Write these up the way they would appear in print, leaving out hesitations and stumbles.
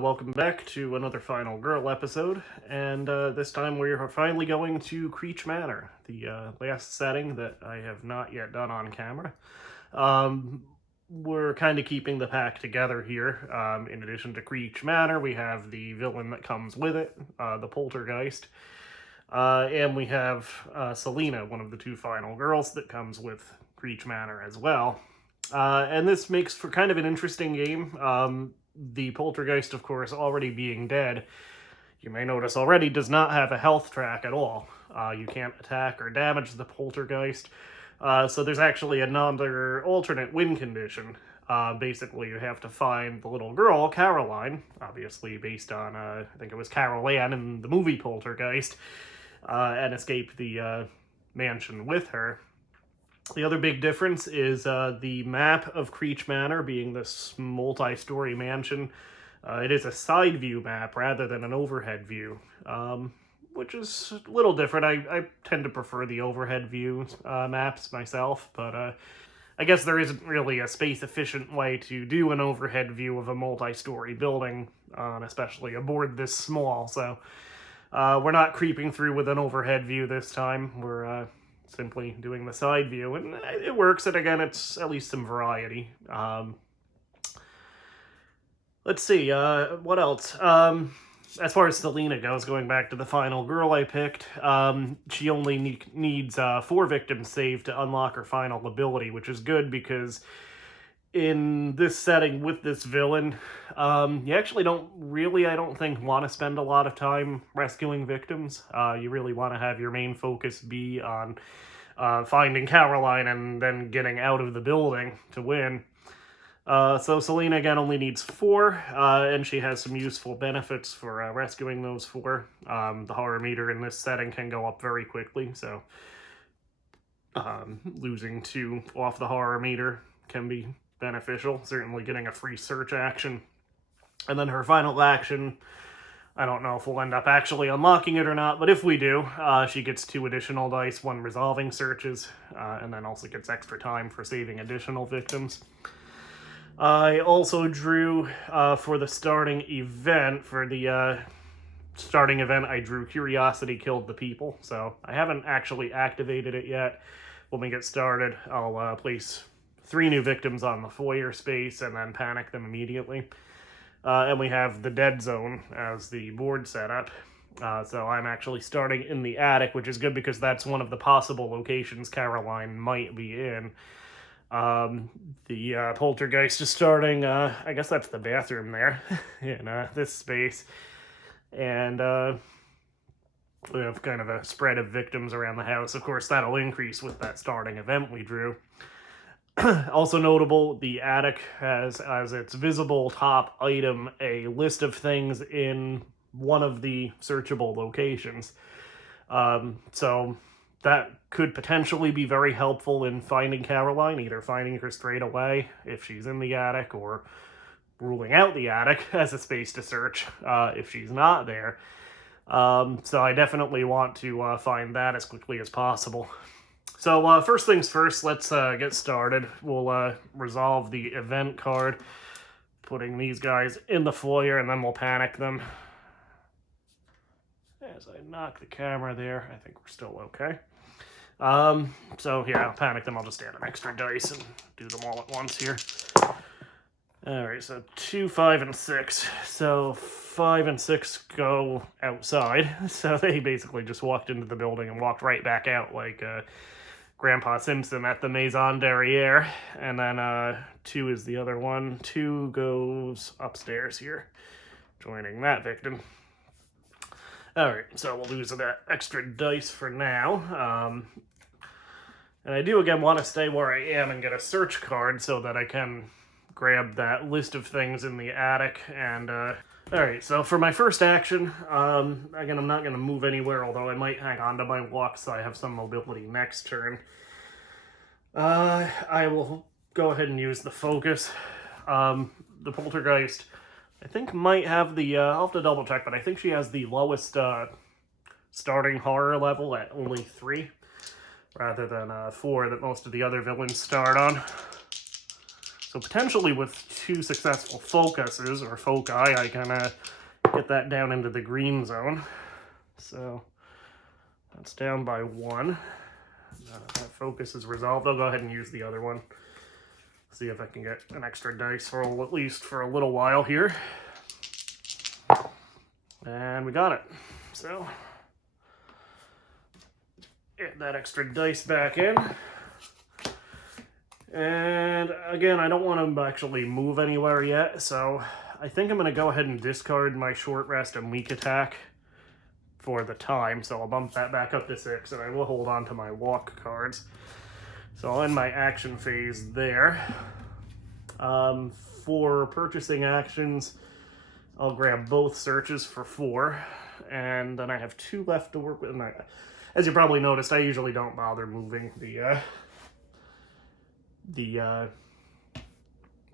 Welcome back to another Final Girl episode, and this time we're finally going to Creech Manor, the last setting that I have not yet done on camera. We're kind of keeping the pack together here. In addition to Creech Manor, we have the villain that comes with it, the Poltergeist, and we have Selena, one of the two final girls that comes with Creech Manor as well. And this makes for kind of an interesting game. The Poltergeist, of course, already being dead, you may notice already does not have a health track at all. You can't attack or damage the Poltergeist. So there's actually another alternate win condition. Basically, you have to find the little girl, Caroline, obviously based on, I think it was Carol Ann in the movie Poltergeist, and escape the mansion with her. The other big difference is the map of Creech Manor being this multi-story mansion. It is a side view map rather than an overhead view, which is a little different. I tend to prefer the overhead view maps myself, but I guess there isn't really a space-efficient way to do an overhead view of a multi-story building, especially a board this small, so we're not creeping through with an overhead view this time. We're simply doing the side view, and it works, and again, it's at least some variety. Let's see, what else? As far as Selena goes, going back to the final girl I picked, she only needs 4 victims saved to unlock her final ability, which is good because in this setting with this villain, you actually don't really, I don't think, want to spend a lot of time rescuing victims. You really want to have your main focus be on finding Caroline and then getting out of the building to win. So Selena, again, only needs 4, and she has some useful benefits for rescuing those 4. The horror meter in this setting can go up very quickly, so losing 2 off the horror meter can be beneficial. Certainly getting a free search action. And then her final action, I don't know if we'll end up actually unlocking it or not, but if we do, she gets 2 additional dice when resolving searches, and then also gets extra time for saving additional victims. I also drew, for the starting event, I drew Curiosity Killed the People, so I haven't actually activated it yet. When we get started, I'll place 3 new victims on the foyer space and then panic them immediately. And we have the dead zone as the board setup. So I'm actually starting in the attic, which is good because that's one of the possible locations Caroline might be in. The Poltergeist is starting, I guess that's the bathroom there, in this space. And we have kind of a spread of victims around the house. Of course, that'll increase with that starting event we drew. Also notable, the attic has as its visible top item a list of things in one of the searchable locations. So that could potentially be very helpful in finding Caroline, either finding her straight away if she's in the attic, or ruling out the attic as a space to search if she's not there. So I definitely want to find that as quickly as possible. So first things first, let's get started. We'll resolve the event card, putting these guys in the foyer, and then we'll panic them. As I knock the camera there, I think we're still okay. So yeah, I'll panic them. I'll just add an extra dice and do them all at once here. Alright, so 2, 5, and 6. So 5 and 6 go outside. So they basically just walked into the building and walked right back out like Grandpa Simpson at the Maison Derriere. And then 2 is the other one. 2 goes upstairs here, joining that victim. Alright, so we'll lose that extra dice for now. And I do again want to stay where I am and get a search card so that I can grab that list of things in the attic. And alright, so for my first action, again, I'm not going to move anywhere, although I might hang on to my walk so I have some mobility next turn. I will go ahead and use the focus. The Poltergeist, I think, might have the, I'll have to double check, but I think she has the lowest starting horror level at only 3, rather than 4 that most of the other villains start on. So potentially with 2 successful focuses, or foci, I can get that down into the green zone. So that's down by 1. That focus is resolved. I'll go ahead and use the other one. See if I can get an extra dice roll, at least for a little while here. And we got it. So, get that extra dice back in. And again, I don't want to actually move anywhere yet, so I think I'm going to go ahead and discard my short rest and weak attack for the time. So I'll bump that back up to 6, and I will hold on to my walk cards. So I'll end my action phase there. For purchasing actions, I'll grab both searches for 4, and then I have 2 left to work with. As you probably noticed, I usually don't bother moving the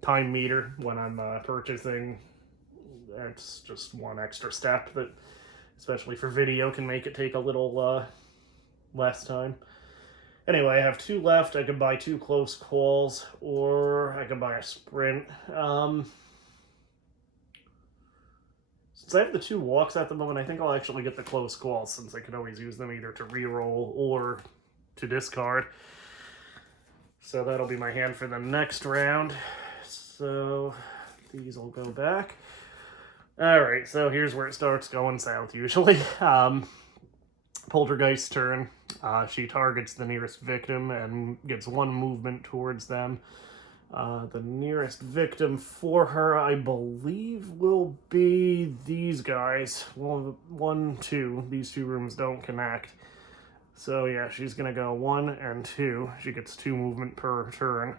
time meter when I'm purchasing. It's just one extra step that, especially for video, can make it take a little less time. Anyway, I have 2 left. I could buy 2 close calls, or I could buy a sprint. Since I have the 2 walks at the moment, I think I'll actually get the close calls, since I can always use them either to reroll or to discard. So that'll be my hand for the next round. So these will go back. Alright, so here's where it starts going south usually. Poltergeist's turn. She targets the nearest victim and gets 1 movement towards them. The nearest victim for her, I believe, will be these guys. Well, 1, 2. These 2 rooms don't connect. So yeah, she's going to go 1 and 2. She gets 2 movement per turn.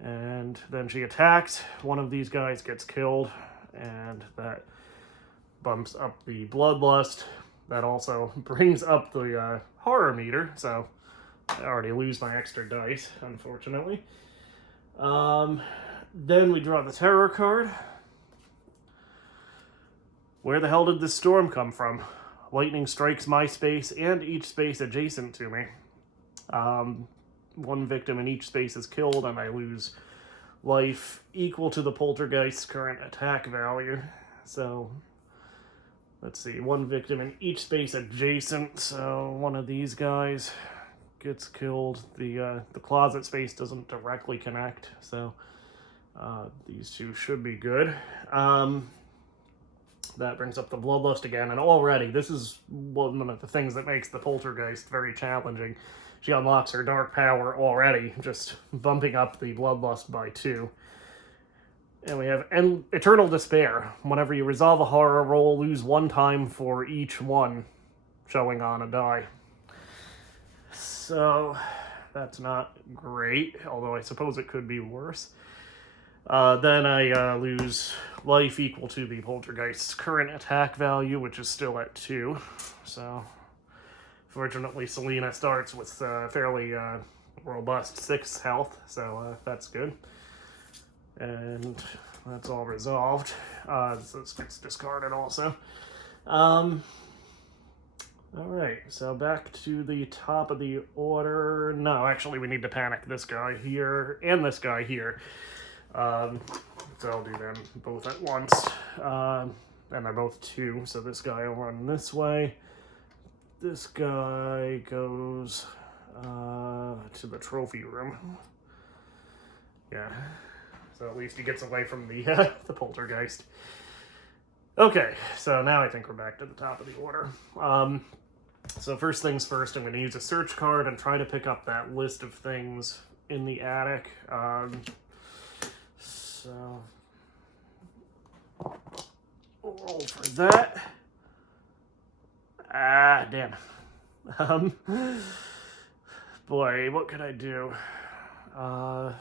And then she attacks. One of these guys gets killed. And that bumps up the bloodlust. That also brings up the horror meter. So I already lose my extra dice, unfortunately. Then we draw the terror card. Where the hell did this storm come from? Lightning strikes my space and each space adjacent to me. 1 victim in each space is killed, and I lose life equal to the poltergeist's current attack value. So, let's see, 1 victim in each space adjacent, so one of these guys gets killed. The closet space doesn't directly connect, so these 2 should be good. That brings up the bloodlust again, and already, this is one of the things that makes the poltergeist very challenging. She unlocks her dark power already, just bumping up the bloodlust by 2. And we have Eternal Despair. Whenever you resolve a horror roll, lose 1 time for each one showing on a die. So, that's not great, although I suppose it could be worse. Then I lose life equal to the poltergeist's current attack value, which is still at 2. So, fortunately, Selena starts with fairly robust 6 health, so that's good. And that's all resolved. So this gets discarded also. Alright, so back to the top of the order. No, actually, we need to panic this guy here and this guy here. So I'll do them both at once. And they're both 2, so this guy will run this way. This guy goes to the trophy room. Yeah, so at least he gets away from the poltergeist. Okay, so now I think we're back to the top of the order. So first things first, I'm going to use a search card and try to pick up that list of things in the attic. So we'll roll for that. Ah, damn. Boy, what could I do? I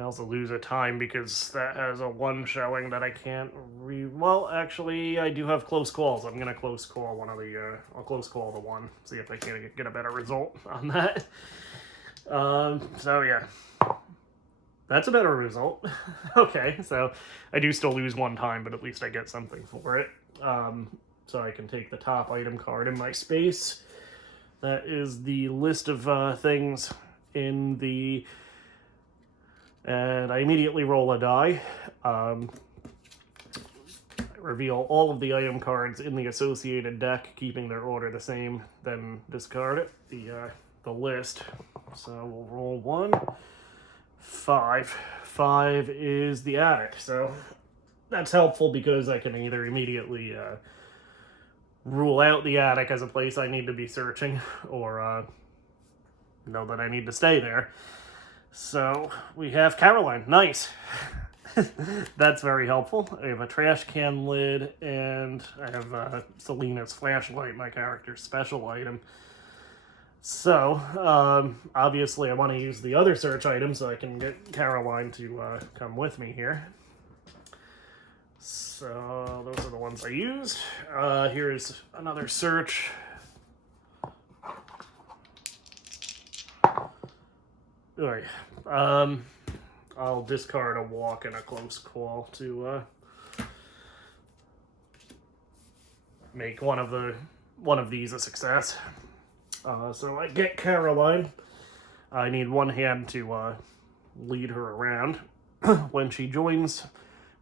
also lose a time because that has a 1 showing that I can't well, actually, I do have close calls. I'm gonna close call one of the, I'll close call the 1, see if I can get a better result on that. So yeah. That's a better result. Okay, so I do still lose 1 time, but at least I get something for it. So I can take the top item card in my space. That is the list of things in the And I immediately roll a die. Reveal all of the item cards in the associated deck, keeping their order the same, then discard it, the list. So we'll roll 1, 5. 5 is the attic, so that's helpful because I can either immediately rule out the attic as a place I need to be searching, or know that I need to stay there. So we have Caroline. Nice. That's very helpful. I have a trash can lid, and I have Selena's flashlight, my character's special item. So, obviously I want to use the other search item so I can get Caroline to come with me here. So, those are the ones I used. Here's another search. Alright. I'll discard a walk and a close call to make one of these a success. So I get Caroline. I need one hand to lead her around. When she joins,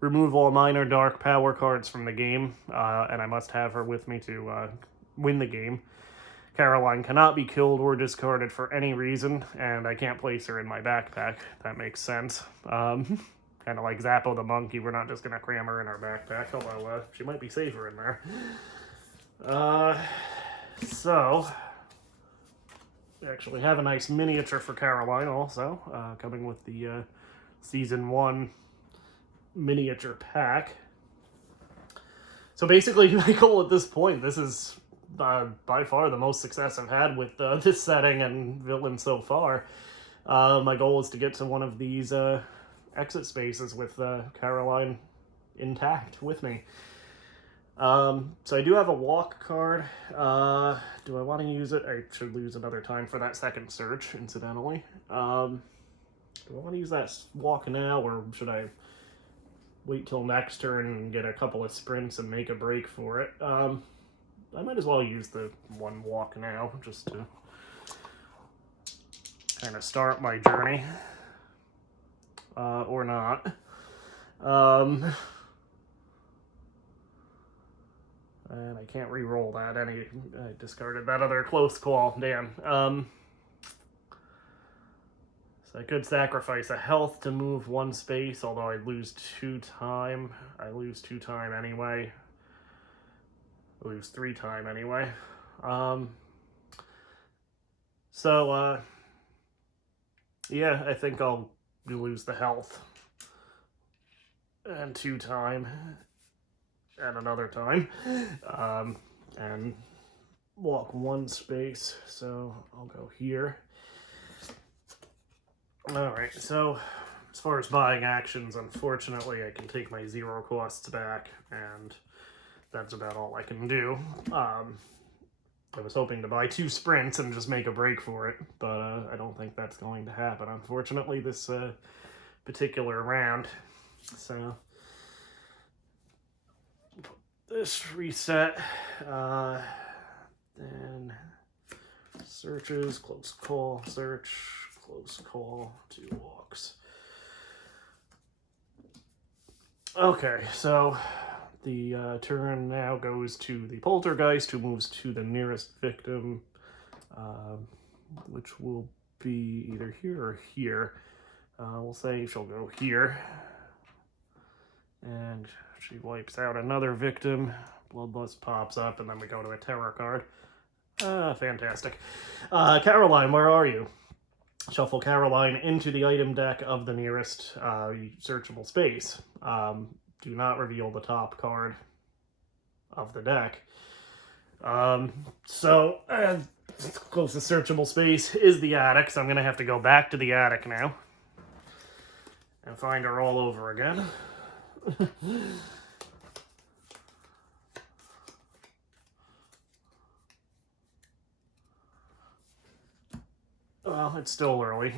remove all minor dark power cards from the game, and I must have her with me to win the game. Caroline cannot be killed or discarded for any reason, and I can't place her in my backpack. That makes sense. Kind of like Zappo the monkey, we're not just going to cram her in our backpack, although she might be safer in there. So, we actually have a nice miniature for Caroline also, coming with the Season 1 miniature pack. So basically, my goal at this point, this is by far the most success I've had with this setting and villain so far. My goal is to get to one of these exit spaces with Caroline intact with me. So I do have a walk card. Do I want to use it? I should lose another time for that second search, incidentally. Do I want to use that walk now, or should I wait till next turn and get a couple of sprints and make a break for it? I might as well use the one walk now, just to kind of start my journey. Or not. And I can't re-roll that. I discarded that other close call. Damn. So I could sacrifice a health to move one space, although I'd lose 2 time. I lose 2 time anyway. I lose 3 time anyway. Yeah, I think I'll lose the health. And 2 time. And another time. And walk 1 space. So I'll go here. Alright, so as far as buying actions, unfortunately I can take my 0 costs back, and that's about all I can do. I was hoping to buy 2 sprints and just make a break for it, but I don't think that's going to happen, unfortunately, this particular round. So, put this reset, then searches, close call, search, close call, 2 walks. Okay, so the turn now goes to the Poltergeist, who moves to the nearest victim, which will be either here or here. We'll say she'll go here. And she wipes out another victim. Bloodlust pops up, and then we go to a terror card. Fantastic. Caroline, where are you? Shuffle Caroline into the item deck of the nearest searchable space. Do not reveal the top card of the deck. Closest searchable space is the attic, so I'm going to have to go back to the attic now and find her all over again. Well, it's still early.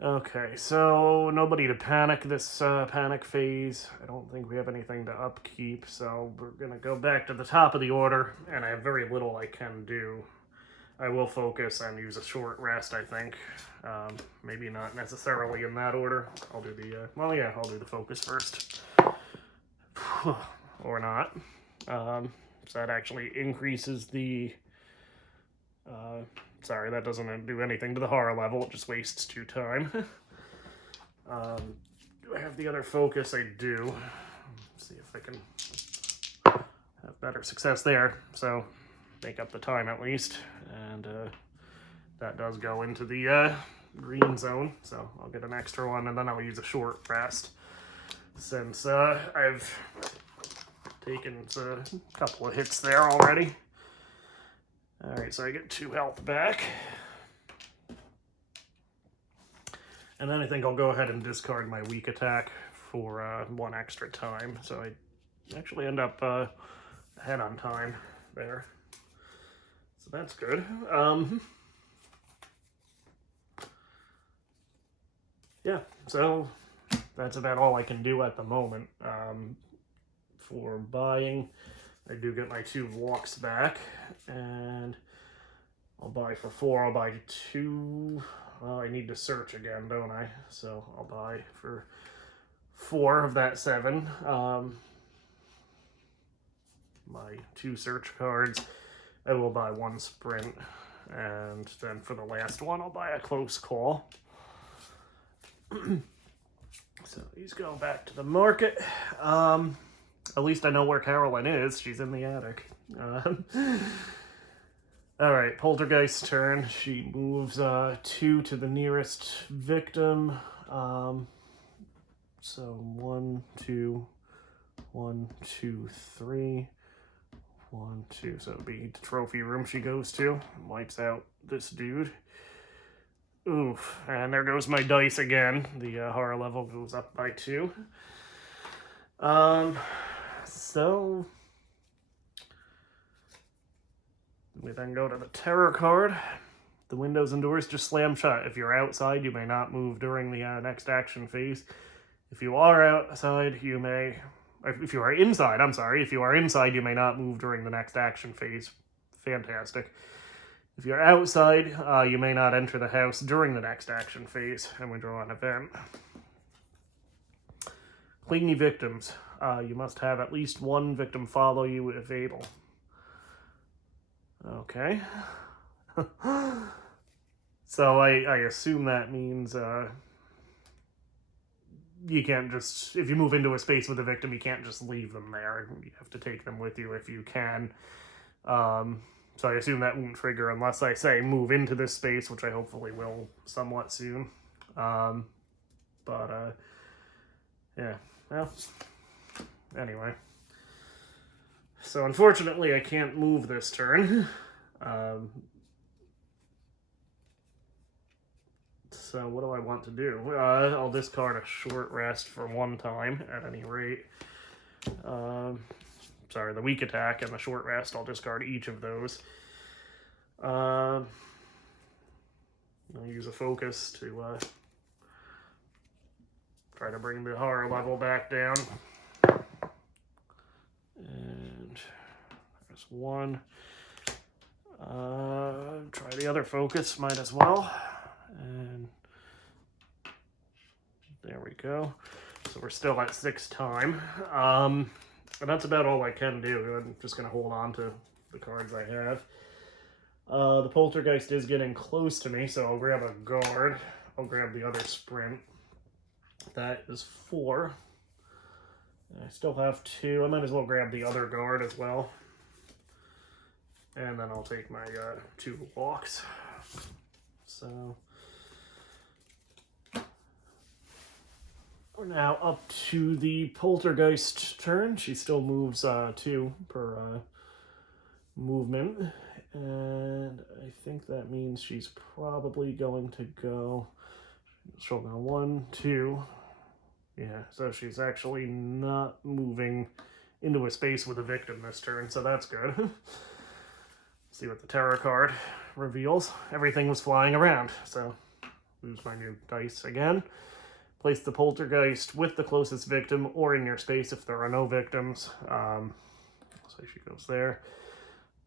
Okay, so nobody to panic this panic phase. I don't think we have anything to upkeep, so we're going to go back to the top of the order, and I have very little I can do. I will focus and use a short rest, I think. Maybe not necessarily in that order. I'll do the, well, yeah, I'll do the focus first. Or not. So that actually increases the, sorry, that doesn't do anything to the horror level, it just wastes 2 time. Do I have the other focus? I do. Let's see if I can have better success there. So make up the time at least, and that does go into the green zone, so I'll get an extra one, and then I'll use a short rest since I've taken a couple of hits there already. Alright, so I get 2 health back, and then I think I'll go ahead and discard my weak attack for 1 extra time, so I actually end up ahead on time there. So that's good. Yeah, so that's about all I can do at the moment. For buying, I do get my 2 walks back, and I'll buy for 4. I'll buy 2. Well, I need to search again, don't I? So I'll buy for 4 of that 7. My 2 search cards. I will buy 1 sprint, and then for the last one, I'll buy a close call. So he's going back to the market. At least I know where Carolyn is. She's in the attic. Alright, Poltergeist's turn. She moves 2 to the nearest victim. So 1, 2, 1, 2, 3. 1, 2. So it'll be the trophy room she goes to. Wipes out this dude. Oof. And there goes my dice again. The horror level goes up by 2. So we then go to the terror card. The windows and doors just slam shut. If you're outside, you may not move during the next action phase. If you are outside, you may... If you are inside, I'm sorry. If you are inside, you may not move during the next action phase. Fantastic. If you're outside, you may not enter the house during the next action phase. And we draw an event. Clingy victims. You must have at least 1 victim follow you if able. Okay. So I assume that means you can't just, if you move into a space with a victim, you can't just leave them there. You have to take them with you if you can. So I assume that won't trigger unless I say move into this space, which I hopefully will somewhat soon. Yeah, well, anyway. So unfortunately, I can't move this turn. So what do I want to do? I'll discard a short rest for 1 time at any rate. Sorry, the weak attack and the short rest, I'll discard each of those. I'll use a focus to try to bring the horror level back down. And there's 1. Try the other focus, might as well. And there we go. So we're still at 6 time. And that's about all I can do. I'm just going to hold on to the cards I have. The Poltergeist is getting close to me, so I'll grab a guard. I'll grab the other sprint. That is 4. I still have 2. I might as well grab the other guard as well. And then I'll take my 2 walks. So we're now up to the Poltergeist turn. She still moves 2 per movement. And I think that means she's probably going to go... She'll go 1, 2... Yeah, so she's actually not moving into a space with a victim this turn, so that's good. See what the terror card reveals. Everything was flying around, so lose my new dice again. Place the Poltergeist with the closest victim or in your space if there are no victims. So she goes there.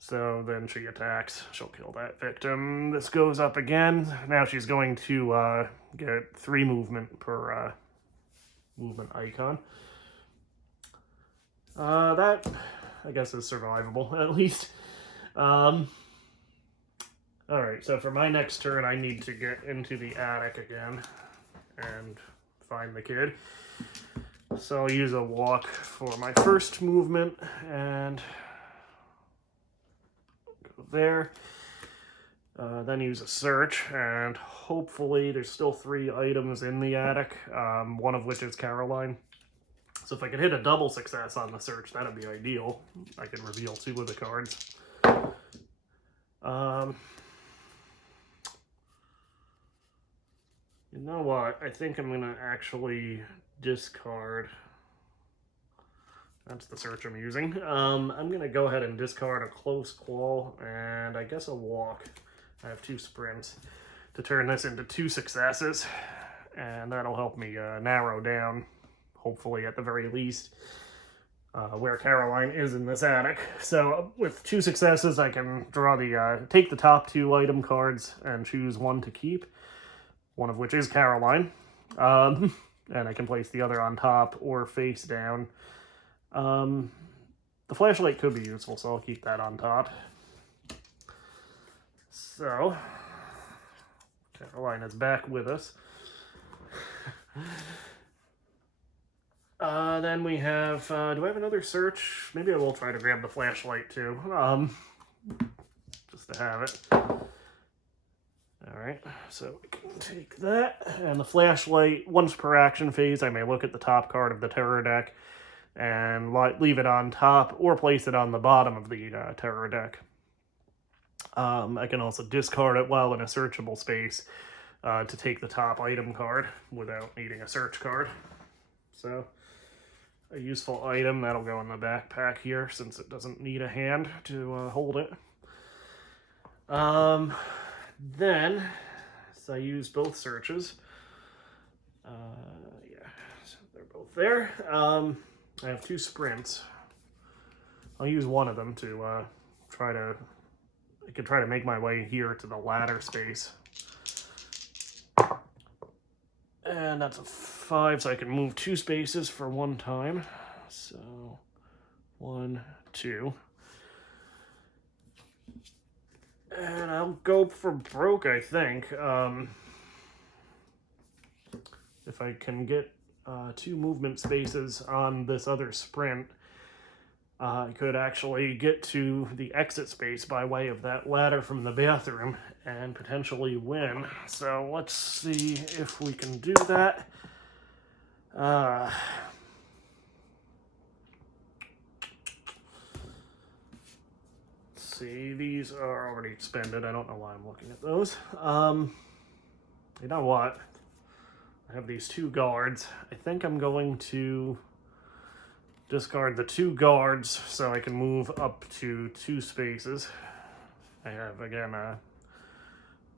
So then she attacks. She'll kill that victim. This goes up again. Now she's going to get 3 movement per movement icon. That, I guess, is survivable, at least. Alright, so for my next turn, I need to get into the attic again and find the kid. So I'll use a walk for my first movement and go there. Then use a search, and hopefully there's still 3 items in the attic, one of which is Caroline. So if I could hit a double success on the search, that'd be ideal. I can reveal 2 of the cards. You know what? I think I'm going to actually discard. That's the search I'm using. I'm going to go ahead and discard a close call and I guess a walk. I have 2 sprints to turn this into 2 successes, and that'll help me narrow down, hopefully at the very least, where Caroline is in this attic. So with 2 successes, I can draw take the top 2 item cards and choose 1 to keep, one of which is Caroline, and I can place the other on top or face down. The flashlight could be useful, so I'll keep that on top. So, Caroline is back with us. Then we have, do I have another search? Maybe I will try to grab the flashlight too, just to have it. Alright, so we can take that, and the flashlight, once per action phase, I may look at the top card of the terror deck and leave it on top or place it on the bottom of the terror deck. I can also discard it while in a searchable space to take the top item card without needing a search card. So, a useful item that'll go in the backpack here since it doesn't need a hand to hold it. Then, so I use both searches. Yeah, so they're both there. I have 2 sprints. I'll use one of them to I could try to make my way here to the ladder space. And that's a 5, so I can move 2 spaces for 1 time. So, 1, 2. And I'll go for broke, I think. If I can get 2 movement spaces on this other sprint, I could actually get to the exit space by way of that ladder from the bathroom and potentially win. So let's see if we can do that. Let's see, these are already expended. I don't know why I'm looking at those. You know what? I have these 2 guards. I think I'm going to discard the 2 guards so I can move up to 2 spaces. I have, again,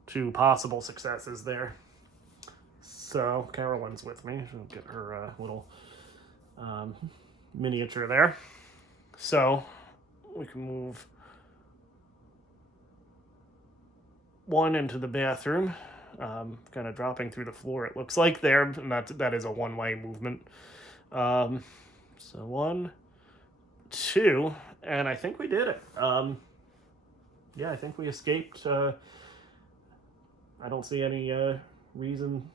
2 possible successes there. So, Caroline's with me. She'll get her little miniature there. So, we can move 1 into the bathroom. Kind of dropping through the floor, it looks like there, and that is a 1-way movement. So 1, 2, and I think we did it. Yeah, I think we escaped. I don't see any reason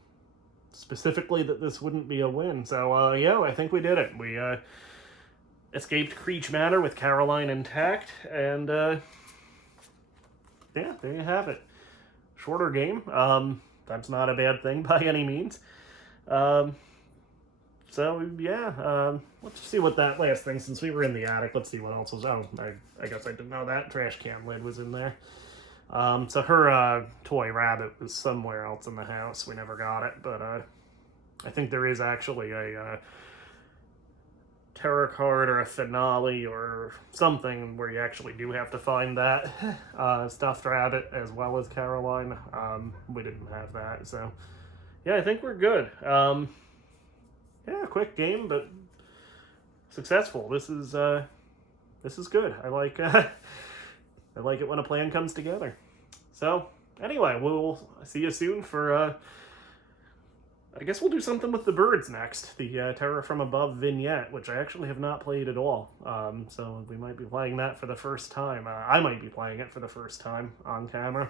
specifically that this wouldn't be a win. So yeah, I think we did it. We escaped Creech Manor with Caroline intact, and yeah, there you have it. Shorter game. That's not a bad thing by any means. So, yeah, let's see what that last thing, since we were in the attic, let's see what else was, I guess I didn't know that trash can lid was in there. So her toy rabbit was somewhere else in the house. We never got it, but I think there is actually a terror card or a finale or something where you actually do have to find that stuffed rabbit as well as Caroline. We didn't have that, so yeah, I think we're good. Yeah, quick game, but successful. This is good. I like I like it when a plan comes together. So, anyway, we'll see you soon for, I guess we'll do something with the birds next. The Terror from Above vignette, which I actually have not played at all. So we might be playing that for the first time. I might be playing it for the first time on camera.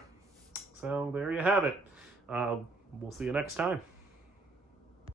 So there you have it. We'll see you next time.